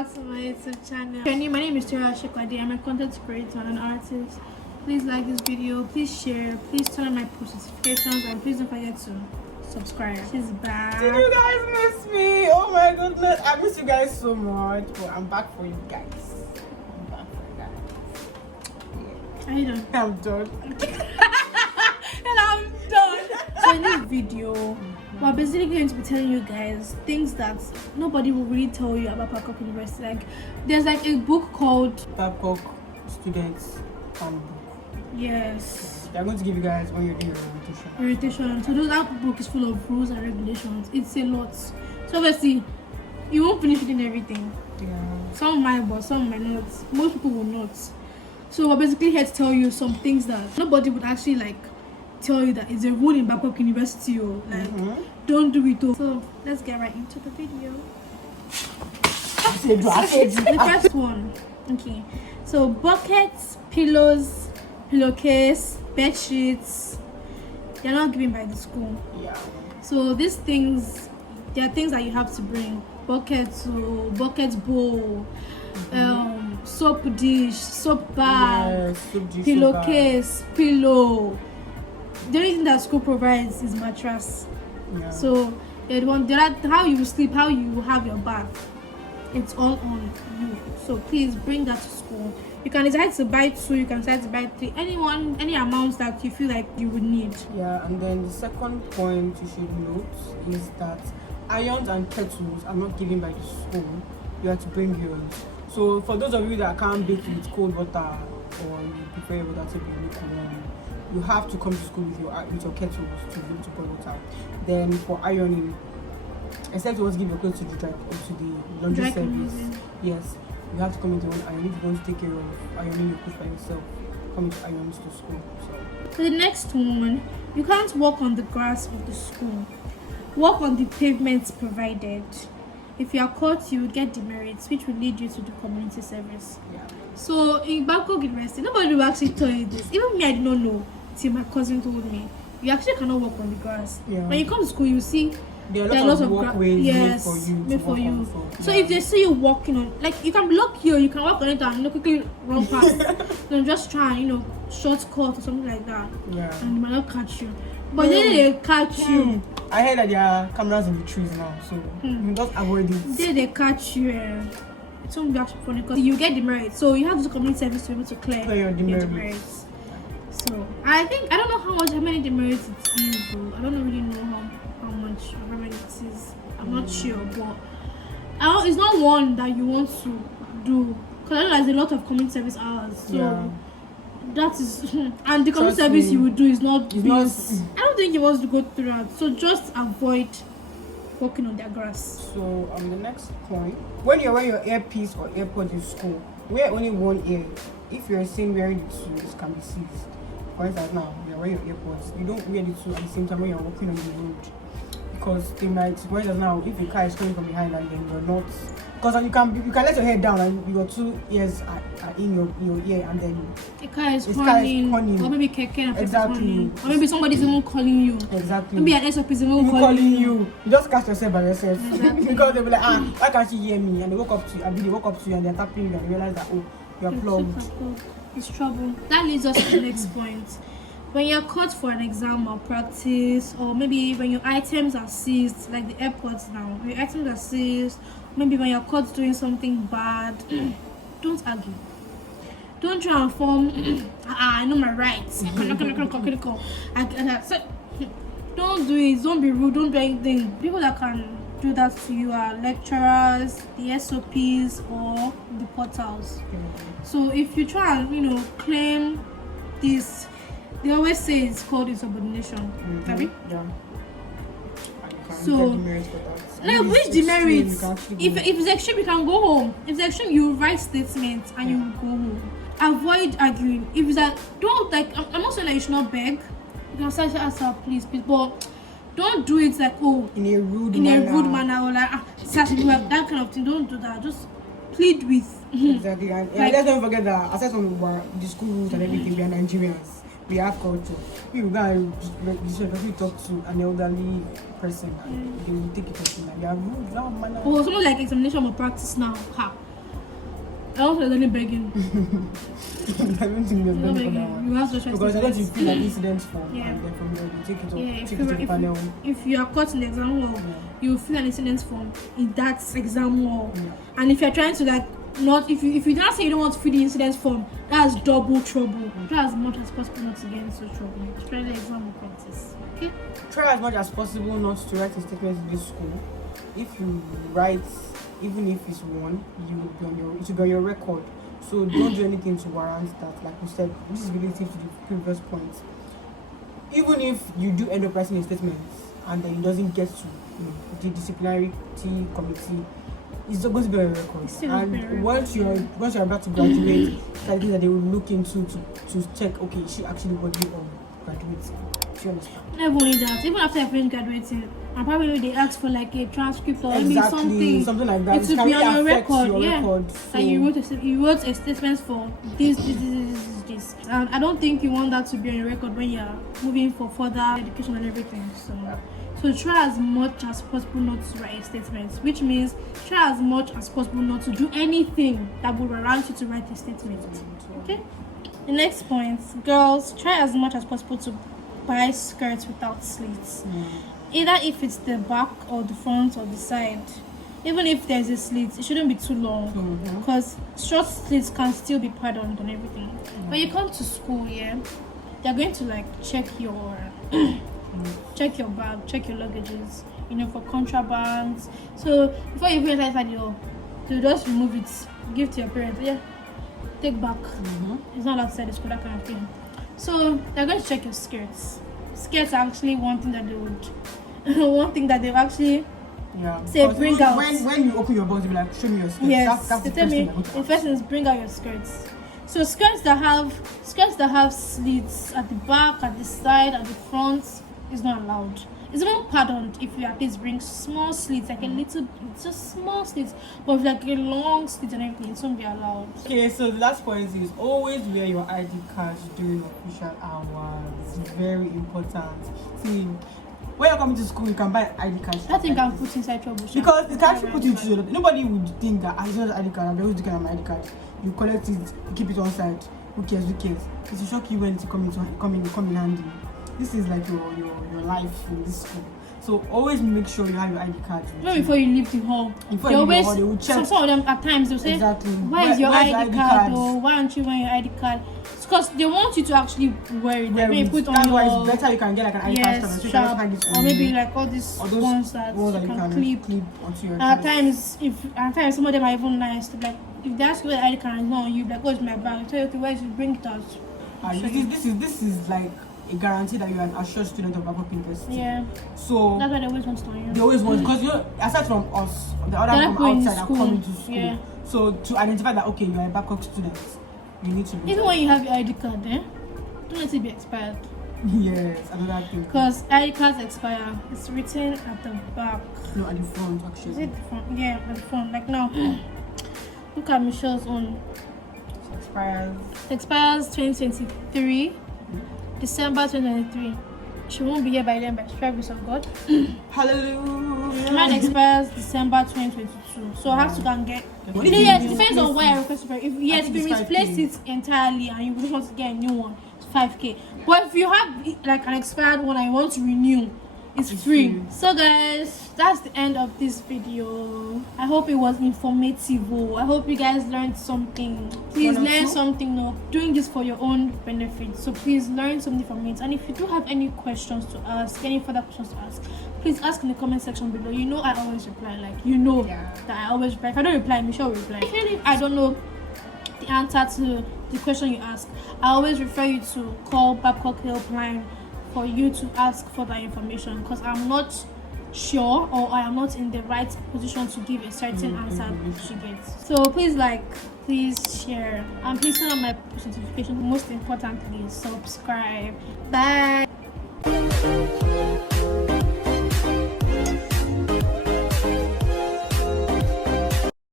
back to my YouTube channel. My name is Taylor. I'm a content creator and an artist. Please like this video, please share, please turn on my post notifications, and please don't forget to subscribe. She's back. Did you guys miss me? Oh my goodness, I miss you guys so much. But I'm back for you guys. Are you done? I'm done. And I'm done. So in this video, we're basically going to be telling you guys things that nobody will really tell you about Babcock University. Like, there's like a book called Babcock Students Handbook. Yes. They're going to give you guys when you're doing your orientation. So that book is full of rules and regulations. It's a lot. So obviously, you won't finish reading everything. Yeah. Some might, but some might not. Most people will not. So we're basically here to tell you some things that nobody would actually like tell you that it's a rule in Babcock University. Or like, don't do it. So let's get right into the video. The first one. Okay. So buckets, pillows, pillowcase, bed sheets, they're not given by the school. Yeah. So these things, they are things that you have to bring. Buckets, bucket bowl, soap dish, soap bag, pillowcase, pillow. The only thing that school provides is mattress. Yeah. So how you sleep, how you have your bath, it's all on you. So please bring that to school. You can decide to buy 2, you can decide to buy 3, any amounts that you feel like you would need. Yeah, and then the second point you should note is that irons and kettles are not given by the school. You have to bring yours. So for those of you that can't bake with cold water, or you prefer your water to be lukewarm, you have to come to school with your kettles to be able to boil water. Then for ironing, except you want to give your clothes to the laundry service, yes, you have to come into one iron. If you want to take care of ironing your clothes by yourself, come into irons to school. So the next one, you can't walk on the grass of the school. Walk on the pavements provided. If you are caught, you will get demerits, which will lead you to the community service. Yeah. So in Babcock University, nobody will actually tell you this. Even me, I did not know till my cousin told me. You actually cannot walk on the grass. Yeah. When you come to school, you see there are lots of walkways made for you. So if they see you walking on, like, you can block here, you can walk on it and quickly run past. Then just try and shortcut or something like that. Yeah. And they might not catch you. But then they catch you. I heard that there are cameras in the trees now, so you just avoid it. Then they catch you. It won't be actually funny because you get demerits. So you have to do community service to be able to clear your demerits. So I don't know how many demerits it is. Though. I don't really know how many it is. I'm not sure, but it's not one that you want to do because I know there's a lot of community service hours. So yeah. That is, and the community service you will do is not. I don't think you want to go through that. So just avoid walking on their grass. So the next point, when you're wearing your earpiece or AirPods in school, wear only one ear. If you're seen wearing the 2, it can be seized. For instance, now you're wearing your AirPods, you don't wear the 2 at the same time when you're walking on the road, because they might. For instance, now if a car is coming from behind and then you're not, because you can let your head down and your 2 ears are in your ear, and then the car is honning, or maybe keke, exactly, or maybe somebody's even calling you. Exactly. Maybe an SOP is even calling you. You just catch yourself by yourself. Exactly. Because they'll be like, why can't she hear me? And they walk up to you and they're tapping you and they realize that you're plugged. It's trouble. That leads us to the next point. When you're caught for an exam or practice, or maybe when your items are seized, like the airports now, when your items are seized, maybe when you're caught doing something bad, don't argue. Don't try and form, I know my rights. So, don't do it. Don't be rude. Don't do anything. People that can do that to you are lecturers, the SOPs, or the portals. So if you try and claim this, they always say it's called insubordination. Yeah. So now which demerits? If it's extreme, you can go home. If it's extreme, you write statements and you go home. Avoid arguing. If it's like, don't like. I'm not saying that you should not beg. You can say, ask her, please, but don't do it like in a rude manner or like that kind of thing. Don't do that. Just plead with. Exactly. And let's not forget that aside from the school rules and everything, we are Nigerians. We have culture. You guys talk to an elderly person and they will take it personally. You are rude, you don't have manners. Oh, something like examination or practice now. also there's any begging. I don't think there's No any for begging. that one. You have to try Because I got to statements. fill an incident form Yeah. and then from there you take it up, Yeah, take it to the panel. if you are caught in the exam hall, Yeah. you fill an incident form in that exam hall. Yeah. And if you're trying to like not if you don't say you don't want to fill the incident form, that's double trouble. Try as much as possible not to get into trouble. Try the exam will practice. Okay? Try as much as possible not to write a statement in this school. If you write, even if it's one, it will be on your record. So don't do anything to warrant that. Like we said, this is relative to the previous point. Even if you do end up writing a statement and then it doesn't get to the disciplinary committee, it's going to be on your record. It's still going to be on your And once you're about to graduate, it's like things that they will look into to check. Okay, she actually worthy of graduating. Do you understand? Not only that, even after I finish graduating, and probably they ask for like a transcript or maybe something like that. it will be on your record. Your Yeah, record, like you wrote a statement for this. And I don't think you want that to be on your record when you're moving for further education and everything. So try as much as possible not to write a statement, which means try as much as possible not to do anything that would warrant you to write a statement. Okay. The next point, girls, try as much as possible to buy skirts without slits. Either if it's the back or the front or the side. Even if there's a slit, it shouldn't be too long because short slits can still be pardoned and everything. When you come to school, they're going to like check your check your bag, check your luggages, for contrabands. So before you put it inside to just remove it, give to your parents. Take back. It's not outside the school, that kind of thing. So they're going to check your skirts. Skirts are actually one thing that they actually say bring out. When you open your box, you'll be like, show me your skirts. Yes, that's they the tell first me thing the first thing is bring out your skirts. So skirts that have slits at the back, at the side, at the front is not allowed. It's even pardoned if you at least bring small slits, like a little, just small slits, but with like a long slit and everything, it won't be allowed. Okay, so the last point is always wear your ID cards during official hours. It's very important. See, when you're coming to school, you can buy ID cards. That thing can put inside trouble. Because it can actually put you into nobody would think that I don't have ID card, I'm very looking at my ID card. You collect it, you keep it on side. Who cares? It will shock you when it come in handy. This is like your life in this school. So always make sure you have your ID card. Even before you leave the hall, they will check. Some of them at times they'll say, exactly. Where's your ID card? Or why aren't you wearing your ID card? It's because they want you to actually wear it. Like when you put on your... That's why it's better you can get like an ID card so you can just hang it on. Or maybe like all these ones that you can clip onto your At times some of them are even nice. Like if they ask you where the ID card is not on you, like, oh, it's my bag. Tell you, okay, where is it? Bring it out. This is like a guarantee that you're an assured student of Babcock University. Yeah. So that's why they always want to know you. They always want, because aside from us, the other from outside are coming to school. Yeah. So to identify that okay, you're a Babcock student, you need to be. Even when you have your ID card, don't let it be expired. Yes, another thing. Because ID cards expire. It's written at the back. No, at the front actually. Is it the front? Yeah, at the front. Like now, look at Michelle's own. It expires 2023. December 2023. She won't be here by then by the grace of God. Hallelujah. Mine expires December 2022. So I have to go and get. Yes, it depends on where I request for. If you misplace it entirely and you just want to get a new one, it's 5K. But if you have like an expired one and you want to renew, it's free. So guys, that's the end of this video. I hope it was informative. I hope you guys learned something. Please learn something. No, doing this for your own benefit. So please learn something from it. And if you do have any questions to ask, any further questions to ask, please ask in the comment section below. I always reply. That I always reply. If I don't reply, Michelle will reply. If I don't know the answer to the question you ask, I always refer you to call Babcock Helpline for you to ask further information, because I'm not sure or I am not in the right position to give a certain answer she gets. So please please share, and please turn on my post notification. Most importantly, subscribe. Bye.